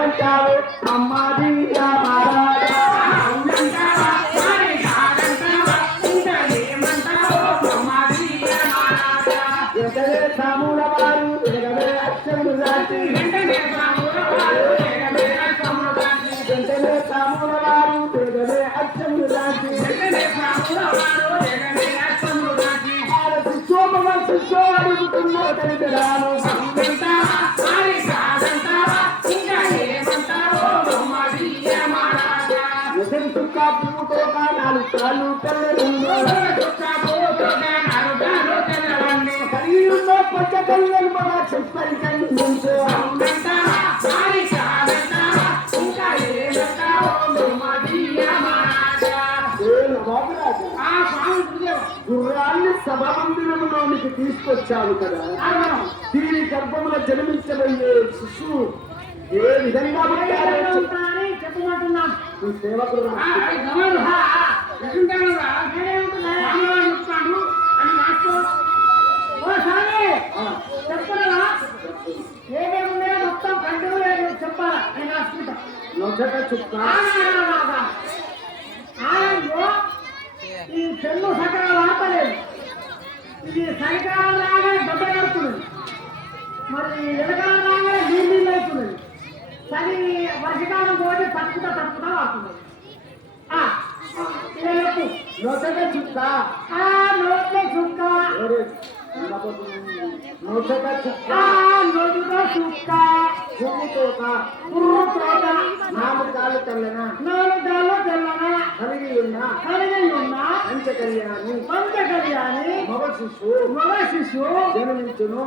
కాదంటావు అమ్మాది సాముల వారు ఎగవే అక్షములు దాటి వెంటనే సాముల వారు ఎగవే అక్షములు దాటి శిష్యో అడుగుతున్నా తెలియరాను చుక్కా పువ్వుతో నాలుగు కాళ్ళు కలిగిలో కొంచె కళ్యాణ్ బాగా చెప్పని కనిపించు గుర్రాన్ని సభామందిరంలోనికి తీసుకొచ్చావు కదా దీని గర్భంలో జన్మించబోయే శిశువు ఏ విధంగా చెప్పమంటున్నా సేవకుడు మొత్తం కంటిన్యూ చెప్పాలా నేను రాసుకుంటా నొచ్చట చుక్క ఈ చెల్లు సకాలం ఆపలేదు ఇది చలికాలం లాగా దెబ్బ కడుతున్నది మరి ఎడకాలం లాగా నీళ్ళు అవుతున్నది చలి వర్షకాలం పోతే తప్పుతా వాడుతున్నది నొచ్చట చుక్క నోట్లే చుక్క నొచ్చట చుక్క నోటిలో చుక్క పువ్వు తోట నాలుగు కాళ్ళు తెల్లనా కలిగి ఉన్నా పంచకళ్యాణి మగ శిశువు జన్మించును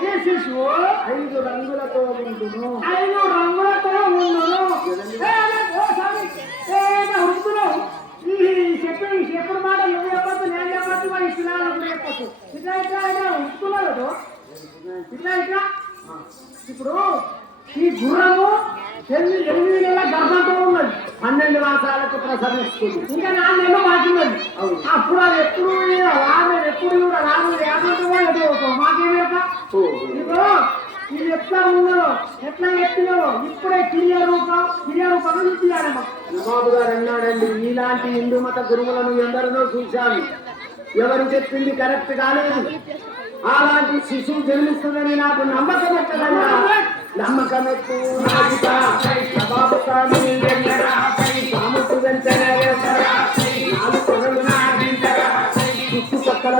ఈ శిశువు 5 రంగులతో ఉండును చెప్పిన మాట ఎవరు చెప్పచ్చు నేను చెప్పచ్చు మరి పిల్లలు చెప్పచ్చు ఇట్లా ఉంచుకున్నారు ఇట్లా ఇప్పుడు ఈ గుర్రము 8 నెలల గర్భంతో ఉన్నది 12 మాసాలకు ప్రసవిస్తుంది ఇంకా 4 నెలలు మాకున్నది అప్పుడు అది ఎప్పుడు రాదు ఎప్పుడు కూడా రాదు ఏమంటుందో మాకేమేక ఇప్పుడు ఇది ఎట్లా ఉన్నదో ఎట్లా ఎత్తినో ఇప్పుడే క్రియ రూపం తీయాలి నవాబు గారు అన్నాడండి ఇలాంటి హిందూ మత గురువులను ఎందరినో చూశాను ఎవరు చెప్పింది కరెక్ట్ కాలేదు అలాంటి శిశువు జన్మిస్తుందని నాకు నమ్మకం ఎక్కడన్నా నమ్మకం చుట్టుపక్కల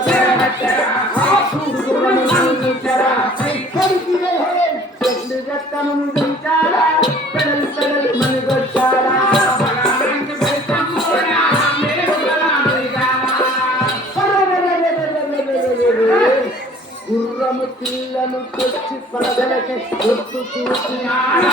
పెడలు మనిగొచ్చారా గుర్రము పిల్లను తెచ్చి ప్రజలకి గుర్తు చూసినారా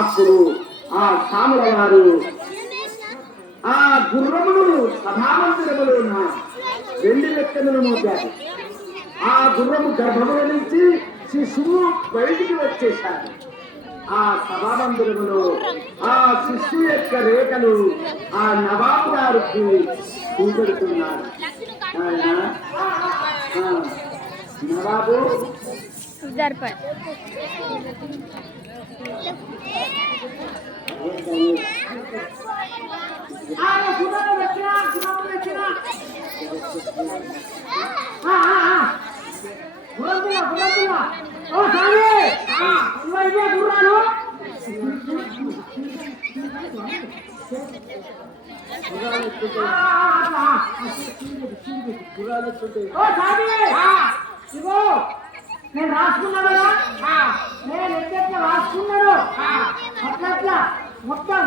అప్పుడు ఆ సాముల వారు ఆ గుర్రమును సభామందిరములోన 2 లెక్కలను మోపారు ఆ గుర్రము గర్భముల నుంచి శిశువు బయటికి వచ్చేశారు ఆ సభామందిరములో ఆ శిశువు యొక్క రేఖలు ఆ నవాబు గారికి చూపెడుతున్నారు నవాబు నేను రాసుకున్నా కదా నేను ఎట్లా రాసుకున్నాను అట్లా మొత్తం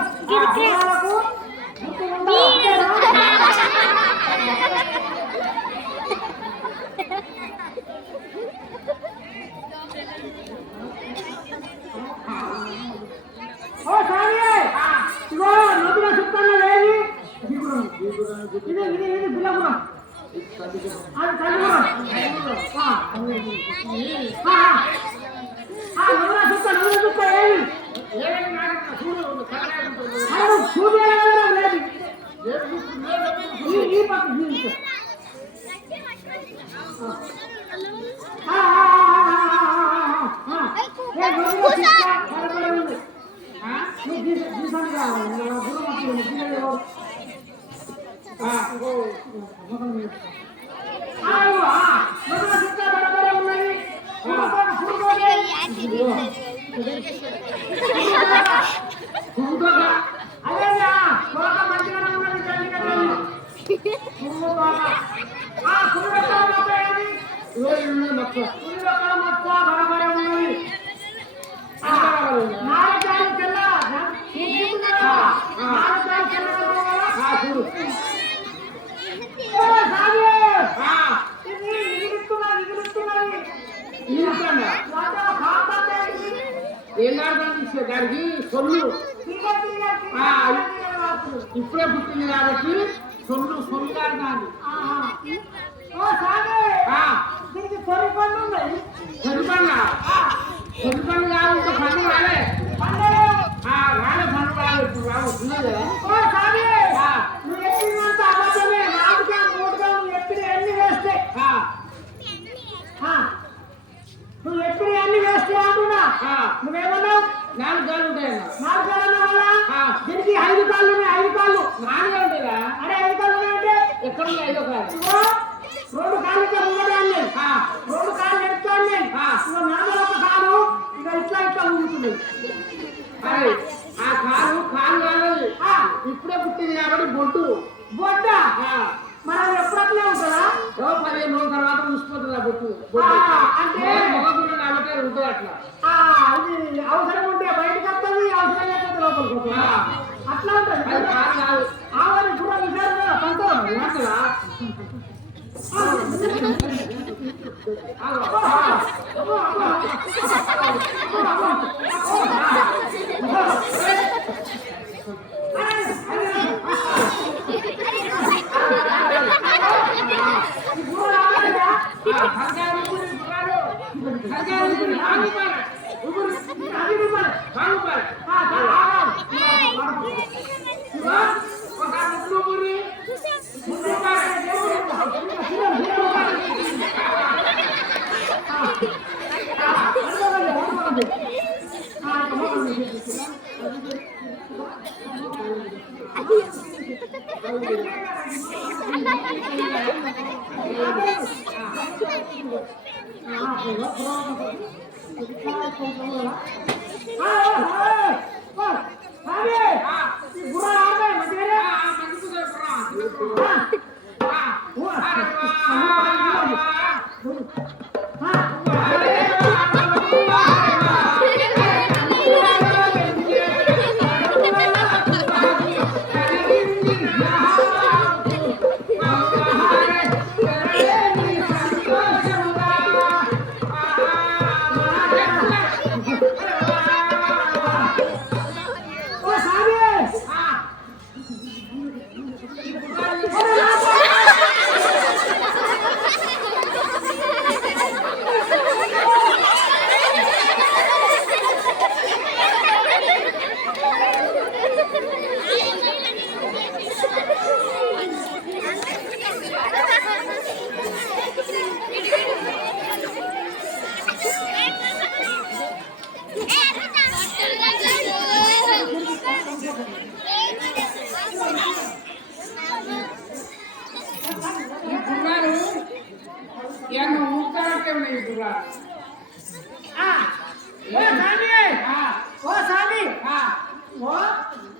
ఓ సారీ ఇగో నోటిగా చెప్తాను లేదు ఇది బిల్లపురం అది చదువురా చెప్తా ఏది సూర్య లేదు ఈ పక్క జీవితం దానికి సొల్లు ఇప్పుడే పుట్టింది కాబట్టి సొల్లు సొల్లు కాదు పొడి పండు కాదు ఇంకా పండు రాలే రాలే పండు రాదు ఇప్పుడు రాబోతున్నది నువ్వు ఎప్పుడు అన్ని వేస్తే అంటున్నా నువ్వేమన్నావు 4 కాళ్ళు ఉంటాయన్నా 4 కాళ్ళు అన్నా దీనికి 5 కాళ్ళు ఉన్నాయి 5 కాళ్ళు 4 ఉంటాయా అరే 5 కాళ్ళు ఉన్నాయంటే ఎక్కడ ఉన్నాయి 5 కాళ్ళు 2 కాళ్ళకి ముంగడాన్ని 2 కాళ్ళు ఎత్తాన్ని ఇక నడమల ఒక కాలు ఇక ఇట్లా ఇట్లా ఊగుతుంది అరే ఆ కాలు కాదు ఇప్పుడే పుట్టింది కాబట్టి బొడ్డు బొడ్డ మనం ఎప్పుడట్లే ఉంటుందా 15 రోజుల తర్వాత చూసిపోతుంది ఆ బొట్టు అంటే మొగగురు కాబట్టి ఉంటుంది అట్లా ఇది అవసరం ఉంటే బయటకు వస్తుంది అవసరం లేకపోతే లోపలికి వస్తుంది అట్లా ఉంటుంది కాదు ఆవరి కూడా విచారు పంట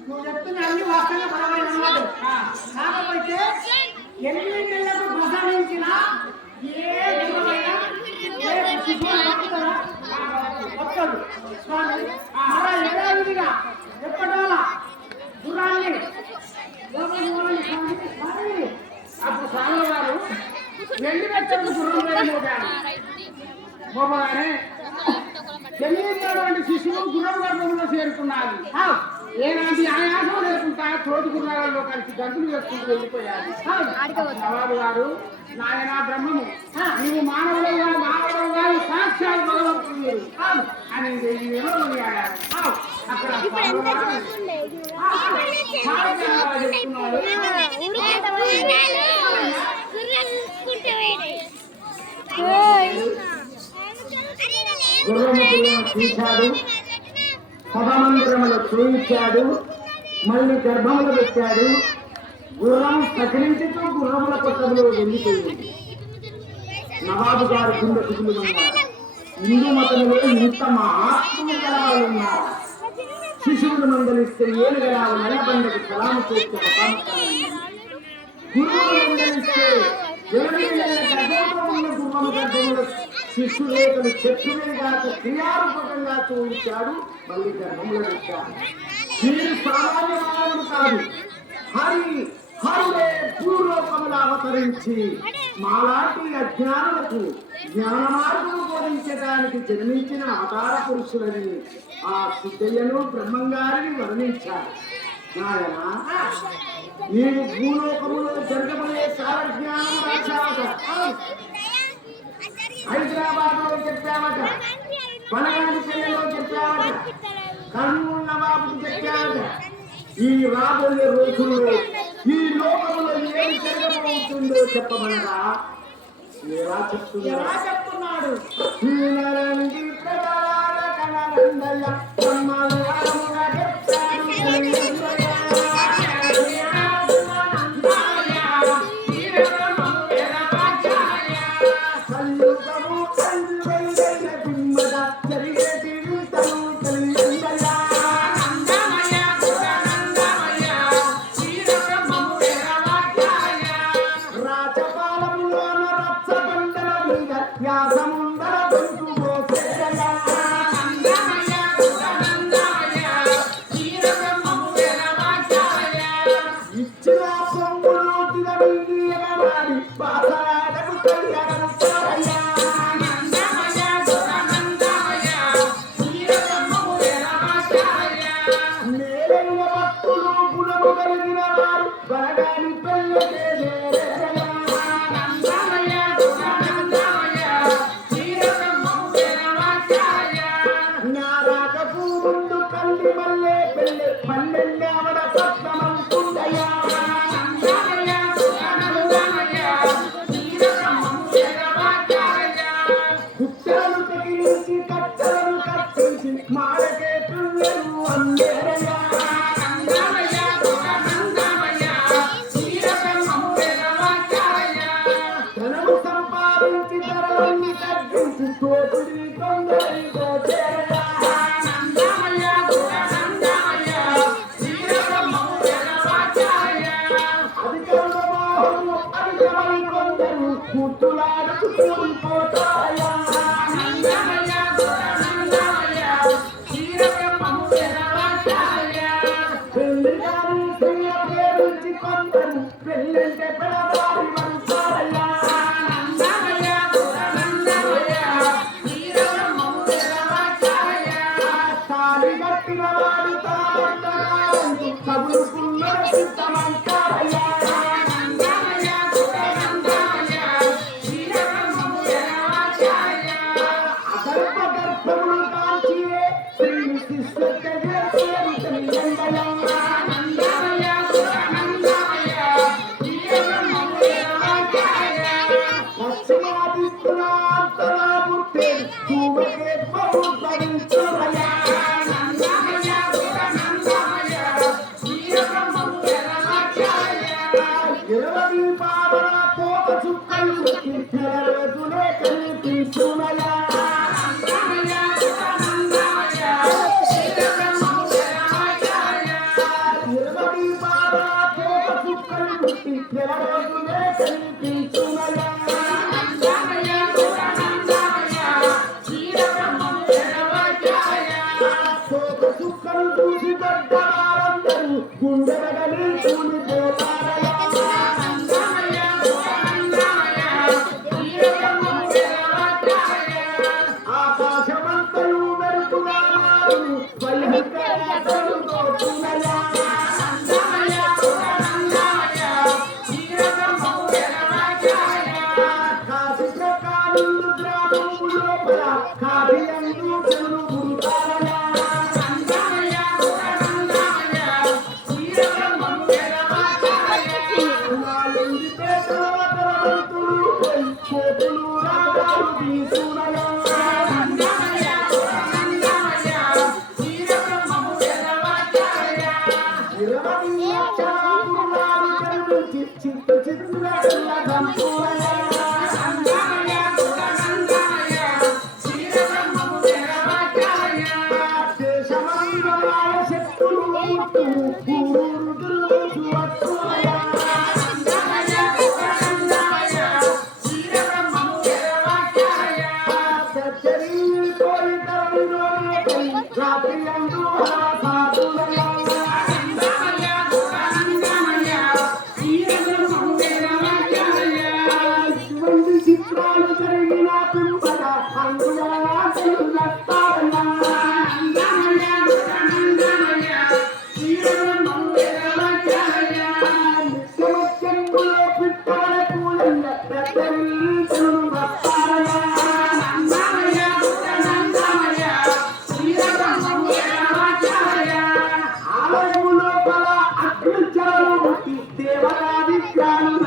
నువ్వు చెప్తున్న అన్ని వాస్తవంగా బలమైన కాకపోతే 8 నెలలకు ప్రసాదించిన ఏ గుణమైనా వస్తుంది స్వామి యథావిధిగా ఎప్పటివల్ల గుర్రాన్ని అప్పుడు స్వామి వారు వెళ్ళి పెట్టండి గుర్రం పోగానే తెలియనటువంటి శిశువు గుర్రం గర్భంలో చేరుకున్నాడు. ఏనాటి ఆయాసం లేకుండా తోటి గుర్రాలలో కలిసి గంతులు వేసుకుంటూ వెళ్ళిపోయాడు. సవాలు గారు నాయన బ్రహ్మము నీవు మానవులుగా సాక్షాత్ భగవంతుడు మీరు అని అక్కడ చెప్తున్నాడు. తీశాడు, సభామందిరంలో చూయించాడు, మళ్ళీ గర్భంలో పెట్టాడు. గుర్రం సకలించుతూ గుర్రముల కొట్టంలో వెళ్ళిపోయింది. నవాబు గారు గుండె కుదులుమన్నారు. హిందూ మతంలో ఇంత మహాత్ములు గలవాళ్ళున్నారు. శిశువులు మందలిస్తే ఏలు గలావు నెలబండకు సలాము చేస్తే గురువులు మందలిస్తే గర్భంలో ఉన్న గుర్రము గర్భంలో శిశురేతలు చెట్టుగా క్రియారూపకంగా చూపించాడు. మళ్ళీ గర్భంలో పెట్టాడు. వీరు సామాన్య మానవుడు కాదు. హరుడే భూలోకములు అవతరించి మాలాంటి అజ్ఞానులకు జ్ఞాన మార్గం బోధించడానికి జన్మించిన అవతార పురుషులని ఆ సిద్ధయ్యను బ్రహ్మంగారిని వర్ణించారు. నాయన, నీవు భూలోకములో జరగబోయే సార జ్ఞానం రాశావట, హైదరాబాద్ లో చెప్పావట, పనగాని చెల్లెలో చెప్పావట, కర్నూలు నవాబుకి చెప్పావట. ఈ రాబోయే రోజుల్లో ఈ లోకంలో ఏమి జరగబోతుందో చెప్పమనగా ఎలా చెప్తున్నాడు? చిత్తు చిత్తుగా సంపూర్ణ చిత్రాలు జరిగిన పింపట ఆలయములో కల అగ్నిచరలు దేవరాది జ్ఞానం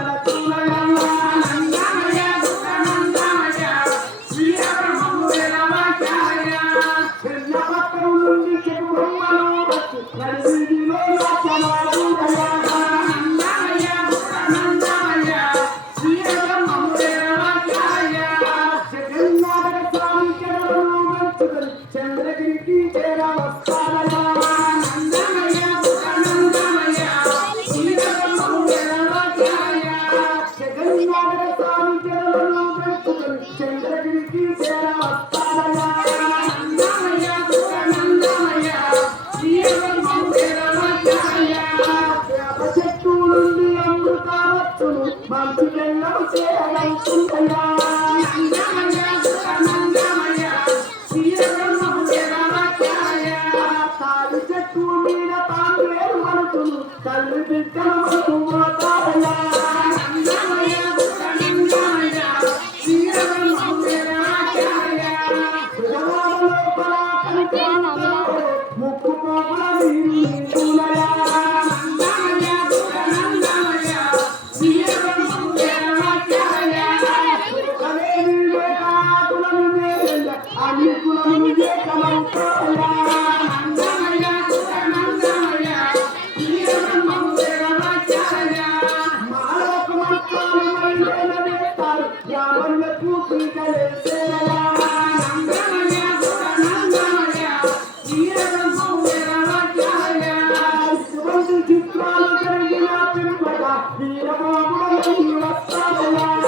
చంద్రగిరికి చంద్రగిరికి చెట్టు నుండి అమృతావచ్చును మంచి జన్మం చేయాలనుకుంటా తాడి చెట్టు మీద తాను వేరు మనసును తల్లి బిడ్డలు మనకు పోతారయ్యా ముక్కు పోగుల అన్ని కులము మాలకు మంత్రాలు యావన్లకు చిత్రాలు కలిగిన పిమ్మట వీరబాబుల వస్తావయ్యా